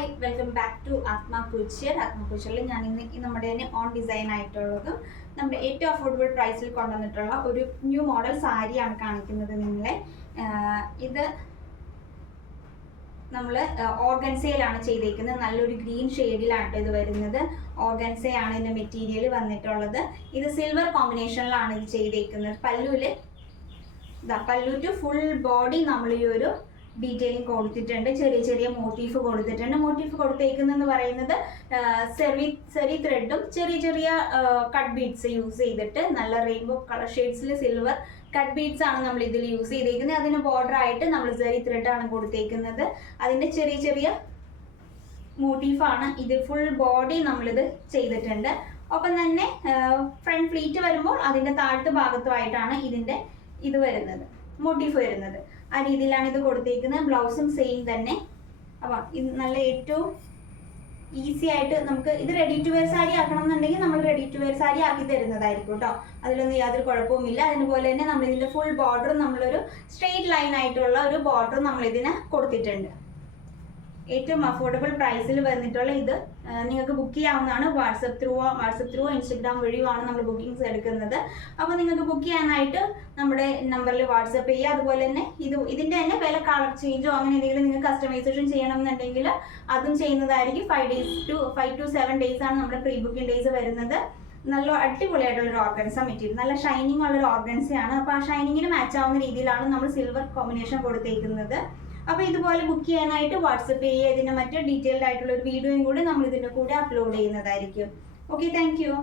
Hi welcome back to ആത്മാ കുച്ചിയറിൽ ഞാൻ ഇന്ന് നമ്മുടെ തന്നെ ഓൺ ഡിസൈൻ ആയിട്ടുള്ളതും നമ്മുടെ ഏറ്റവും അഫോർഡബിൾ പ്രൈസിൽ കൊണ്ടുവന്നിട്ടുള്ള ഒരു ന്യൂ മോഡൽ സാരിയാണ് കാണിക്കുന്നത് നിങ്ങളെ. ഇത് നമ്മൾ ഓർഗൻസയിലാണ് ചെയ്തേക്കുന്നത്. നല്ലൊരു ഗ്രീൻ ഷെയ്ഡിലാണ് ഇത് വരുന്നത്. ഓർഗൻസയാണ് ഇതിൻ്റെ മെറ്റീരിയൽ വന്നിട്ടുള്ളത്. ഇത് സിൽവർ കോമ്പിനേഷനിലാണ് ഇത് ചെയ്തേക്കുന്നത്. പല്ലു ടു ഫുൾ ബോഡി നമ്മൾ ഈ ഒരു ഡീറ്റെയിലിംഗ് കൊടുത്തിട്ടുണ്ട്. ചെറിയ ചെറിയ മോട്ടീഫ് കൊടുത്തിട്ടുണ്ട്. മോട്ടീഫ് കൊടുത്തേക്കുന്നതെന്ന് പറയുന്നത് സെറി ത്രെഡും ചെറിയ ചെറിയ കട്ട് ബീഡ്സ് യൂസ് ചെയ്തിട്ട് നല്ല റെയിൻബോ കളർ ഷെയ്ഡ്സിൽ സിൽവർ കട്ട് ബീഡ്സ് ആണ് നമ്മൾ ഇതിൽ യൂസ് ചെയ്തേക്കുന്നത്. അതിന് ബോർഡർ ആയിട്ട് നമ്മൾ സെറി ത്രെഡാണ് കൊടുത്തേക്കുന്നത്. അതിൻ്റെ ചെറിയ ചെറിയ മോട്ടീഫാണ് ഇത്. ഫുൾ ബോഡി നമ്മളിത് ചെയ്തിട്ടുണ്ട്. ഒപ്പം തന്നെ ഫ്രണ്ട് പ്ലീറ്റ് വരുമ്പോൾ അതിൻ്റെ താഴത്തെ ഭാഗത്തുമായിട്ടാണ് ഇതിൻ്റെ ഇത് വരുന്നത്, മോട്ടീഫ് വരുന്നത്. ആ രീതിയിലാണ് ഇത് കൊടുത്തേക്കുന്നത്. ബ്ലൗസും സെയിം തന്നെ. അപ്പം ഇത് നല്ല ഏറ്റവും ഈസി ആയിട്ട് നമുക്ക് ഇത് റെഡി ടു വെയർ സാരി ആക്കണം എന്നുണ്ടെങ്കിൽ നമ്മൾ റെഡി ടു വെയർ സാരി ആക്കി തരുന്നതായിരിക്കും കേട്ടോ. അതിലൊന്നും യാതൊരു കുഴപ്പവുമില്ല. അതുപോലെ തന്നെ നമ്മൾ ഇതിൻ്റെ ഫുൾ ബോർഡർ നമ്മളൊരു സ്ട്രെയിറ്റ് ലൈൻ ആയിട്ടുള്ള ഒരു ബോർഡർ നമ്മൾ ഇതിന് കൊടുത്തിട്ടുണ്ട്. ഏറ്റവും അഫോർഡബിൾ പ്രൈസിൽ വന്നിട്ടുള്ള ഇത് നിങ്ങൾക്ക് ബുക്ക് ചെയ്യാവുന്നതാണ്. വാട്സപ്പ് ത്രൂ ഇൻസ്റ്റഗ്രാം വഴിയുമാണ് നമ്മൾ ബുക്കിംഗ്സ് എടുക്കുന്നത്. അപ്പോൾ നിങ്ങൾക്ക് ബുക്ക് ചെയ്യാനായിട്ട് നമ്മുടെ നമ്പറിൽ വാട്സപ്പ് ചെയ്യുക. അതുപോലെ തന്നെ ഇതിൻ്റെ തന്നെ വില കളർ ചേഞ്ചോ അങ്ങനെ എന്തെങ്കിലും നിങ്ങൾക്ക് കസ്റ്റമൈസേഷൻ ചെയ്യണമെന്നുണ്ടെങ്കിൽ അതും ചെയ്യുന്നതായിരിക്കും. 5 to 7 days ആണ് നമ്മുടെ പ്രീ ബുക്കിംഗ് ഡേയ്സ് വരുന്നത്. നല്ല അടിപൊളിയായിട്ടുള്ളൊരു ഓർഗൻസ മെറ്റീരിയൽ, നല്ല ഷൈനിങ് ഉള്ളൊരു ഓർഗൻസയാണ്. അപ്പോൾ ആ ഷൈനിങ്ങിന് മാച്ച് ആവുന്ന രീതിയിലാണ് നമ്മൾ സിൽവർ കോമ്പിനേഷൻ കൊടുത്തേക്കുന്നത്. അപ്പോൾ ഇതുപോലെ ബുക്ക് ചെയ്യാനായിട്ട് വാട്സപ്പ് ചെയ്യുക. ഇതിൻ്റെ മറ്റ് ഡീറ്റെയിൽഡ് ആയിട്ടുള്ള ഒരു വീഡിയോയും കൂടി നമ്മൾ ഇതിൻ്റെ കൂടെ അപ്ലോഡ് ചെയ്യുന്നതായിരിക്കും. Okay, thank you.